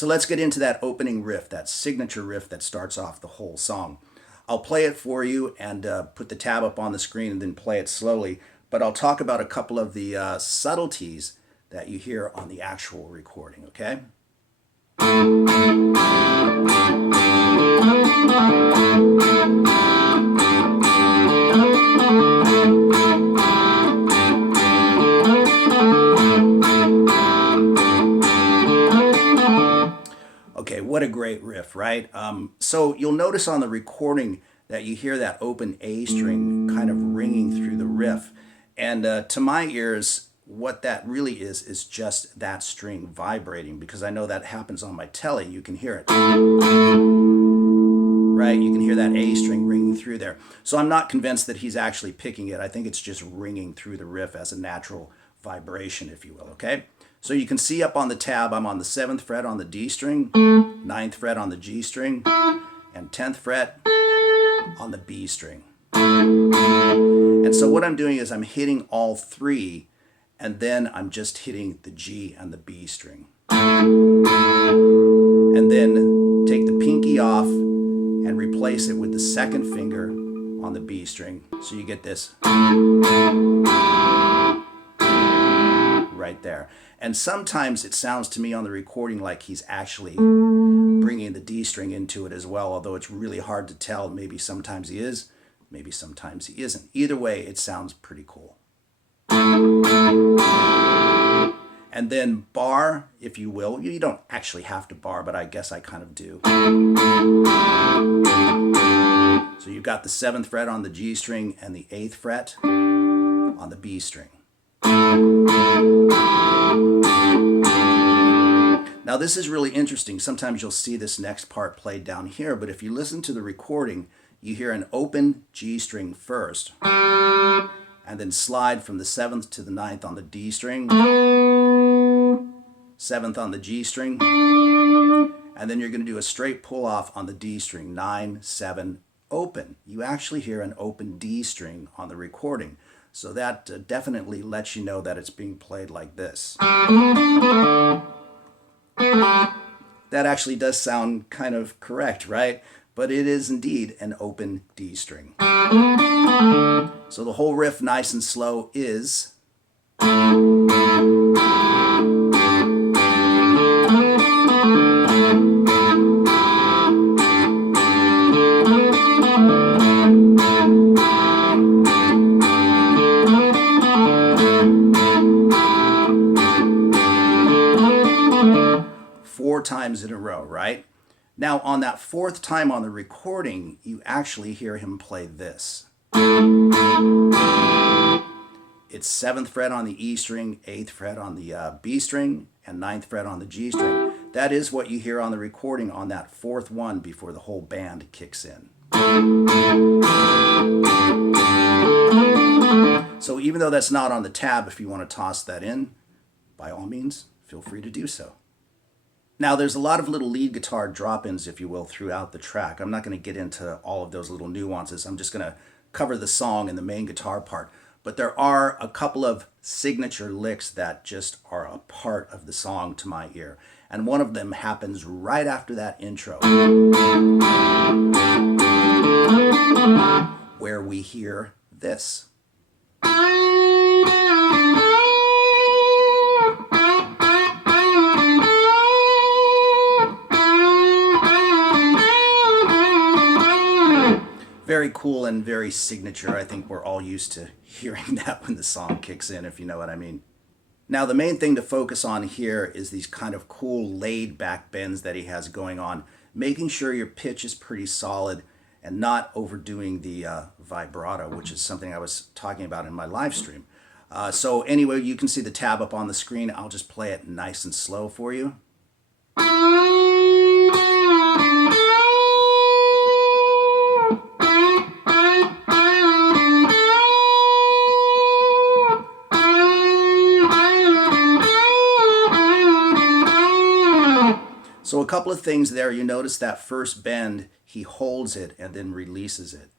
So let's get into that opening riff, that signature riff that starts off the whole song. I'll play it for you and put the tab up on the screen and then play it slowly, but I'll talk about a couple of the subtleties that you hear on the actual recording, okay? Okay, what a great riff, right? So you'll notice on the recording that you hear that open A string kind of ringing through the riff. And to my ears, what that really is just that string vibrating, because I know that happens on my telly. You can hear it, right? You can hear that A string ringing through there. So I'm not convinced that he's actually picking it. I think it's just ringing through the riff as a natural vibration, if you will, okay? So you can see up on the tab, I'm on the 7th fret on the D string, 9th fret on the G string, and 10th fret on the B string. And so what I'm doing is I'm hitting all three, and then I'm just hitting the G and the B string. And then take the pinky off and replace it with the 2nd finger on the B string. So you get this right there. And sometimes it sounds to me on the recording like he's actually bringing the D string into it as well, although it's really hard to tell. Maybe sometimes he is, maybe sometimes he isn't. Either way, it sounds pretty cool. And then bar, if you will. You don't actually have to bar, but I guess I kind of do. So you've got the 7th fret on the G string and the 8th fret on the B string. Now this is really interesting. Sometimes you'll see this next part played down here, but if you listen to the recording, you hear an open G string first, and then slide from the 7th to the 9th on the D string, 7th on the G string, and then you're going to do a straight pull off on the D string, 9, 7, open. You actually hear an open D string on the recording. So that definitely lets you know that it's being played like this. That actually does sound kind of correct, right? But it is indeed an open D string. So the whole riff, nice and slow, is... 4 times in a row, right? Now on that 4th time on the recording, you actually hear him play this. It's 7th fret on the E string, 8th fret on the B string, and 9th fret on the G string. That is what you hear on the recording on that 4th one before the whole band kicks in. So even though that's not on the tab, if you want to toss that in, by all means, feel free to do so. Now there's a lot of little lead guitar drop-ins, if you will, throughout the track. I'm not going to get into all of those little nuances. I'm just going to cover the song and the main guitar part. But there are a couple of signature licks that just are a part of the song to my ear. And one of them happens right after that intro, where we hear this. Very cool and very signature. I think we're all used to hearing that when the song kicks in, if you know what I mean. Now the main thing to focus on here is these kind of cool laid back bends that he has going on, making sure your pitch is pretty solid and not overdoing the vibrato, which is something I was talking about in my live stream. So anyway, you can see the tab up on the screen. I'll just play it nice and slow for you. So a couple of things there. You notice that first bend, he holds it and then releases it.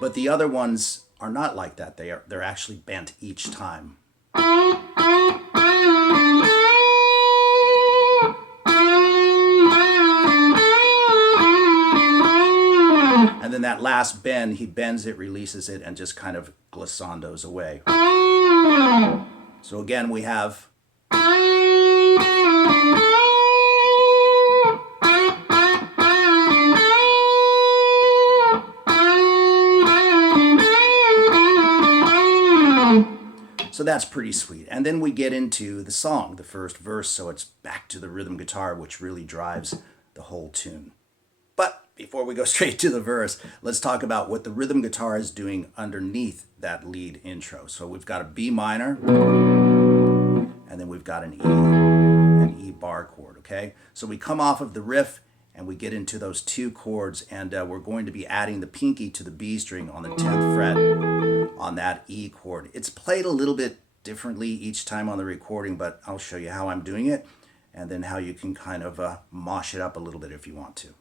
But the other ones are not like that. They're actually bent each time. then that last bend, he bends it, releases it, and just kind of glissandos away. So again, we have so that's pretty sweet. And then we get into the song, the first verse, so it's back to the rhythm guitar, which really drives the whole tune. But before we go straight to the verse, let's talk about what the rhythm guitar is doing underneath that lead intro. So we've got a B minor, and then we've got an E bar chord, okay? So we come off of the riff, and we get into those two chords, and we're going to be adding the pinky to the B string on the 10th fret on that E chord. It's played a little bit differently each time on the recording, but I'll show you how I'm doing it, and then how you can kind of mosh it up a little bit if you want to.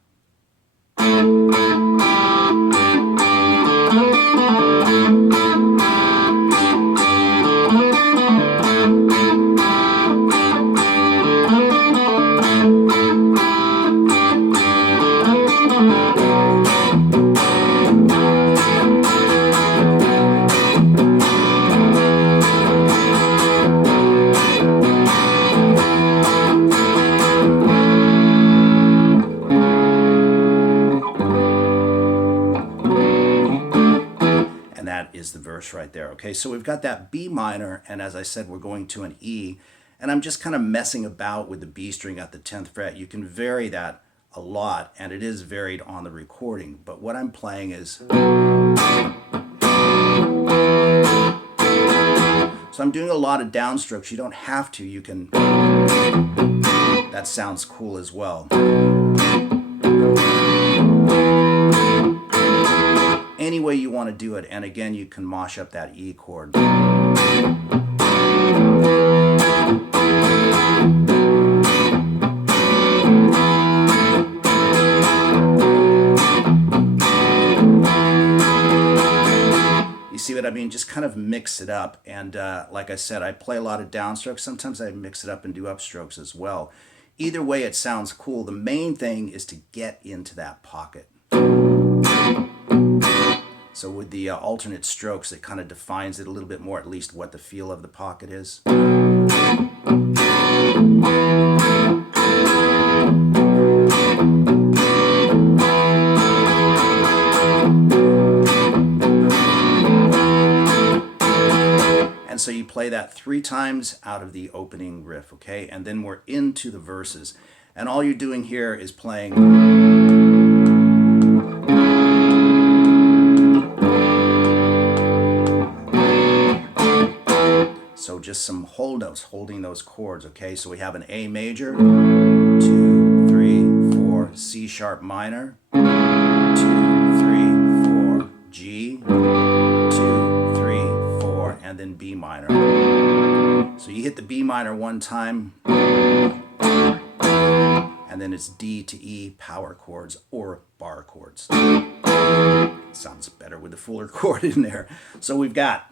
Is the verse right there. Okay, so we've got that B minor, and as I said, we're going to an E, and I'm just kind of messing about with the B string at the 10th fret. You can vary that a lot, and it is varied on the recording, but what I'm playing is, so I'm doing a lot of downstrokes. You don't have to, you can, that sounds cool as well. Any way you want to do it, and again, you can mosh up that E chord. You see what I mean? Just kind of mix it up, and like I said, I play a lot of downstrokes. Sometimes I mix it up and do upstrokes as well. Either way, it sounds cool. The main thing is to get into that pocket. So with the alternate strokes, it kind of defines it a little bit more, at least what the feel of the pocket is. And so you play that 3 times out of the opening riff, okay? And then we're into the verses. And all you're doing here is playing... So just some whole notes, holding those chords, okay? So we have an A major, 2, 3, 4, C sharp minor, 2, 3, 4, G, 2, 3, 4, and then B minor. So you hit the B minor one time, and then it's D to E power chords or bar chords. Sounds better with the fuller chord in there. So we've got...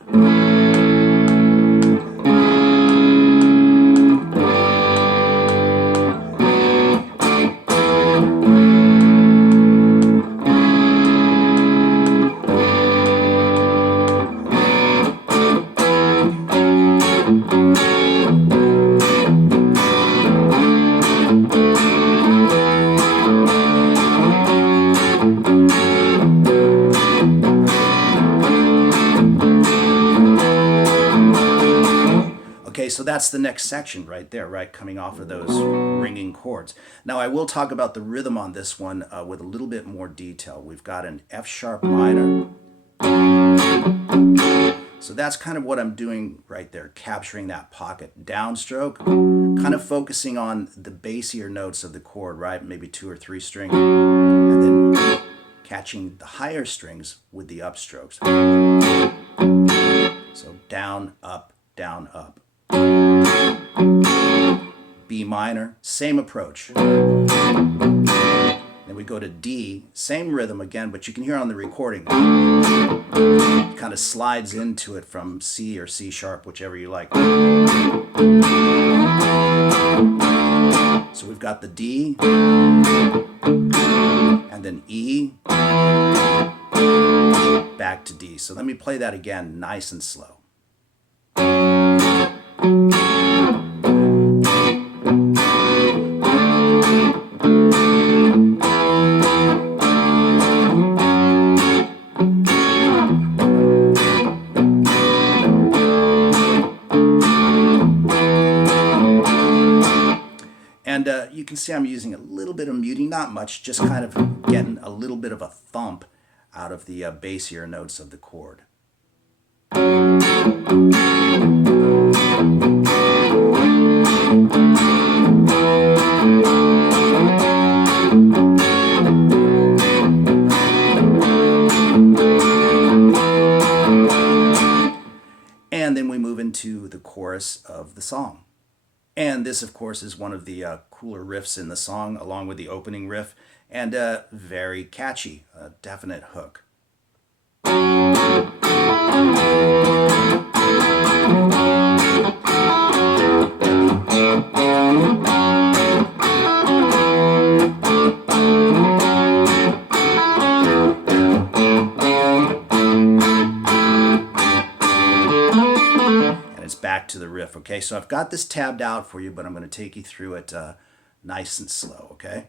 So that's the next section right there, right, coming off of those ringing chords. Now I will talk about the rhythm on this one with a little bit more detail. We've got an F sharp minor. So that's kind of what I'm doing right there, capturing that pocket. Downstroke, kind of focusing on the bassier notes of the chord, right, maybe 2 or 3 string, and then catching the higher strings with the upstrokes. So down, up, down, up. B minor, same approach. Then we go to D, same rhythm again, but you can hear on the recording, it kind of slides into it from C or C sharp, whichever you like. So we've got the D, and then E, So let me play that again, nice and slow. And you can see I'm using a little bit of muting, not much, just kind of getting a little bit of a thump out of the bassier notes of the chord. And then we move into the chorus of the song. And this, of course, is one of the cooler riffs in the song, along with the opening riff, and very catchy, a definite hook. Back to the riff. Okay, so I've got this tabbed out for you, but I'm going to take you through it nice and slow. Okay,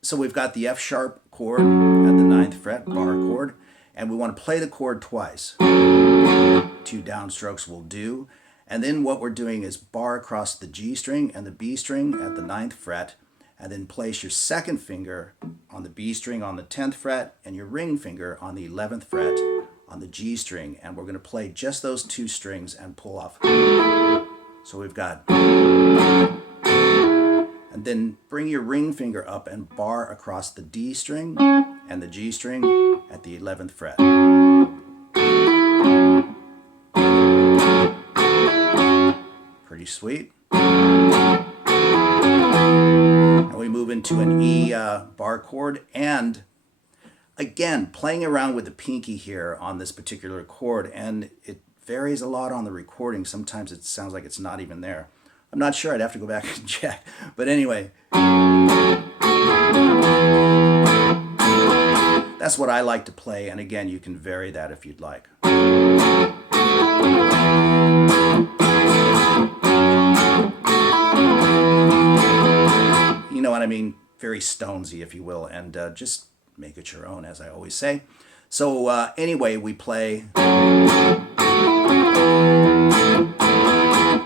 so we've got the F sharp chord at the 9th fret, bar chord, and we want to play the chord twice. 2 downstrokes will do, and then what we're doing is bar across the G string and the B string at the 9th fret, and then place your 2nd finger on the B string on the 10th fret and your ring finger on the 11th fret on the G string, and we're going to play just those 2 strings and pull off. So we've got, and then bring your ring finger up and bar across the D string and the G string at the 11th fret. Pretty sweet. And we move into an E bar chord, and again, playing around with the pinky here on this particular chord, and it varies a lot on the recording. Sometimes it sounds like it's not even there. I'm not sure, I'd have to go back and check. But anyway, that's what I like to play, and again, you can vary that if you'd like. You know what I mean? Very Stonesy, if you will, and just make it your own, as I always say. So anyway, we play,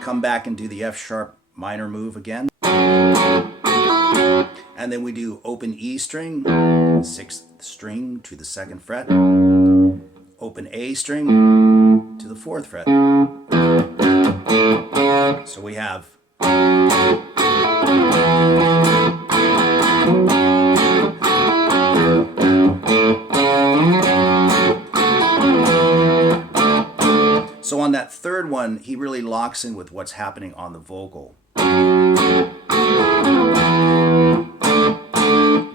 come back and do the F sharp minor move again, and then we do open E string, 6th string to the 2nd fret, open A string to the 4th fret. So we have So on that 3rd one, he really locks in with what's happening on the vocal.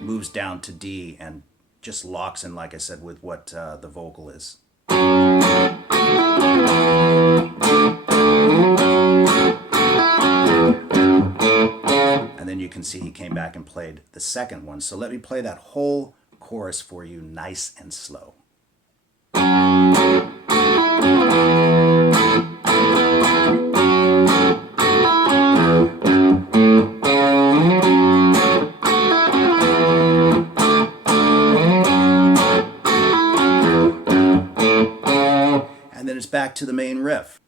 Moves down to D and just locks in, like I said, with what the vocal is. And then you can see he came back and played the 2nd one. So let me play that whole chorus for you nice and slow. And then it's back to the main riff.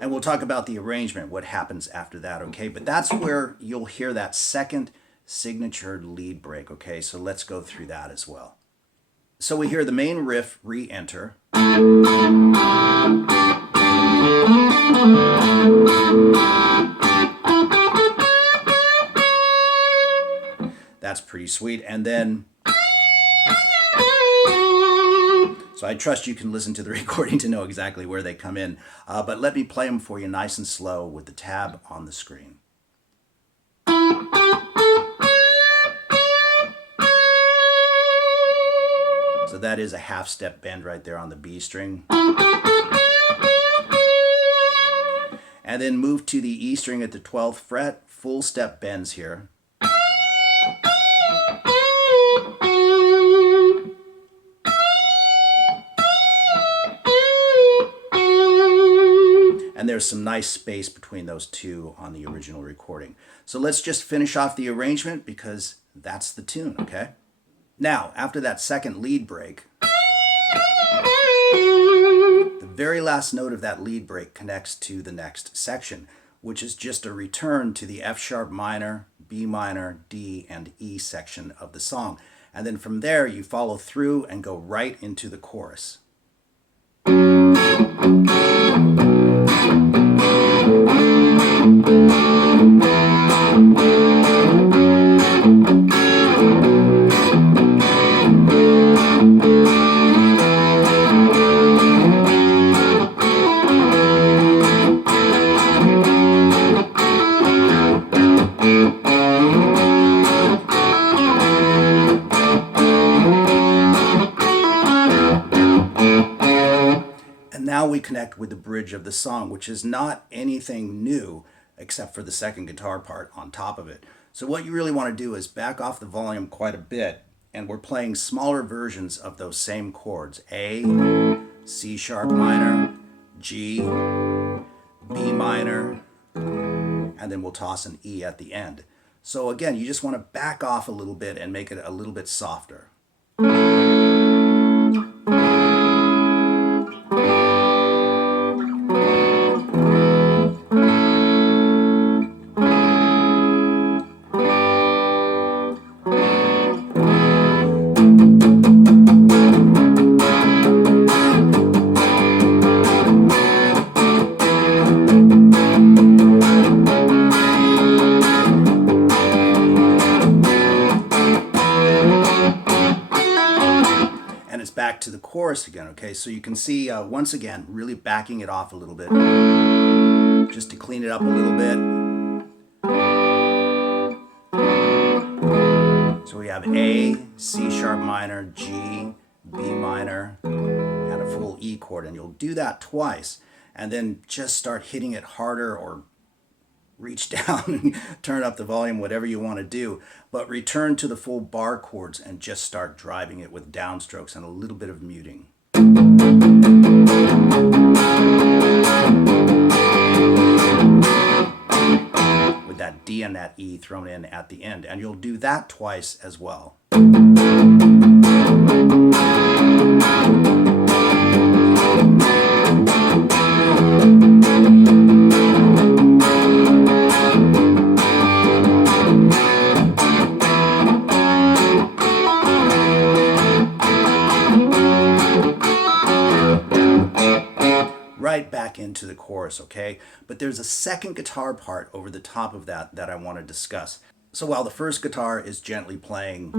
And we'll talk about the arrangement, what happens after that, okay? But that's where you'll hear that 2nd signature lead break, okay? So let's go through that as well. So we hear the main riff re-enter. That's pretty sweet. And then, so I trust you can listen to the recording to know exactly where they come in. But let me play them for you nice and slow with the tab on the screen. So So that is a half step bend right there on the B string. And then move to the E string at the 12th fret, full step bends here. And there's some nice space between those two on the original recording. So let's just finish off the arrangement because that's the tune, okay? Now, after that second lead break, the very last note of that lead break connects to the next section, which is just a return to the F sharp minor, B minor, D, and E section of the song. And then from there, you follow through and go right into the chorus. Now we connect with the bridge of the song, which is not anything new except for the second guitar part on top of it. So what you really want to do is back off the volume quite a bit, and we're playing smaller versions of those same chords: A, C sharp minor, G, B minor, and then we'll toss an E at the end. So again, you just want to back off a little bit and make it a little bit softer. Back to the chorus again, okay? So you can see, once again, really backing it off a little bit, just to clean it up a little bit. So we have A, C sharp minor, G, B minor, and a full E chord, and you'll do that twice, and then just start hitting it harder or reach down and turn up the volume, whatever you want to do, but return to the full bar chords and just start driving it with downstrokes and a little bit of muting. With that D and that E thrown in at the end, and you'll do that twice as well. Right back into the chorus, okay? But there's a second guitar part over the top of that that I want to discuss. So while the first guitar is gently playing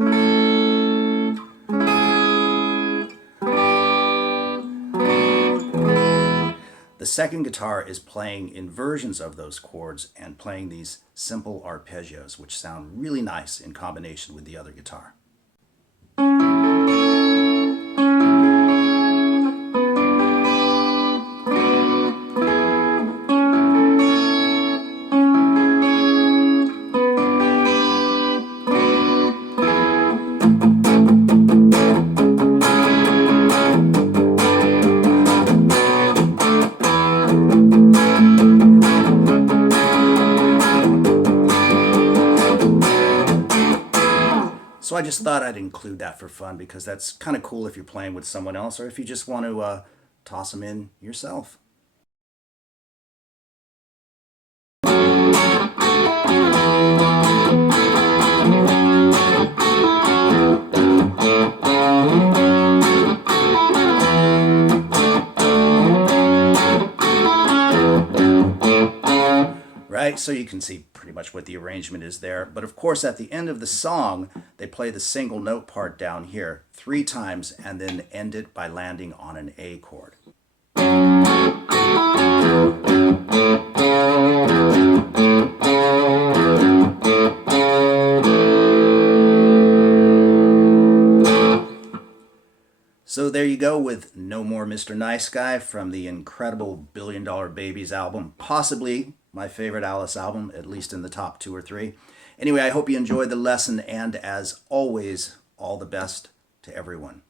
the second guitar is playing inversions of those chords and playing these simple arpeggios, which sound really nice in combination with the other guitar. So I just thought I'd include that for fun because that's kind of cool if you're playing with someone else or if you just want to toss them in yourself. Right, so you can see pretty much what the arrangement is there. But of course, at the end of the song, they play the single note part down here 3 times and then end it by landing on an A chord. So there you go with No More Mr. Nice Guy from the incredible Billion Dollar Babies album, possibly my favorite Alice album, at least in the top 2 or 3. Anyway, I hope you enjoyed the lesson, and as always, all the best to everyone.